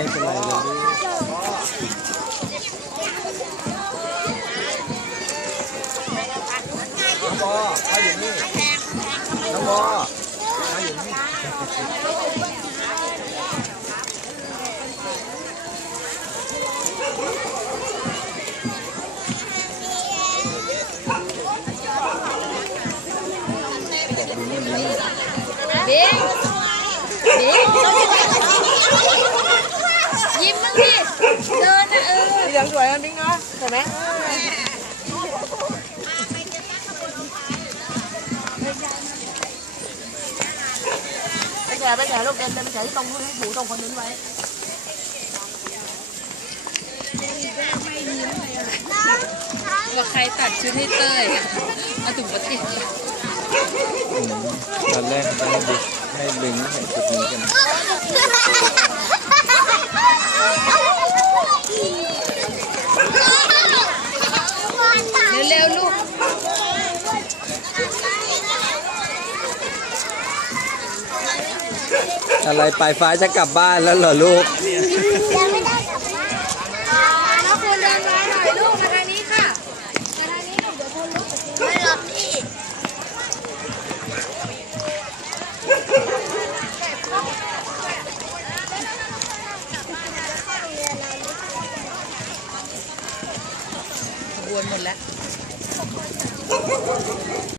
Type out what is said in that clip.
ไม่เป็นไรเลยลูกน้องบอมาอ ยู่นี่น้องบอมาอยู่นี่บิ๊กบิ๊กยิ้มบ้างดิเดินนะเออเหลืองสวยอันนี้เนาะเห็นไหมไปแฉไปแฉลูกเดินเดินไปแฉที่ตรงนู้นให้ถูตรงคนนู้นไว้ว่าใครตัดชุดให้เต้ยอะเอาถุงพลาสติกตอนแรกเขาจะให้ดึงให้ใส่ชุดนี้กัน เร็วๆลูกอะไรปลายฟ้าจะกลับบ้านแล้วเหรอลูก น้องคุณเดินมาหน่อยลูกมาทางนี้ค่ะ มาทางนี้ลูกเดี๋ยวคุณลุกไม่หรอกพี่ ขบว นหมดแล้ว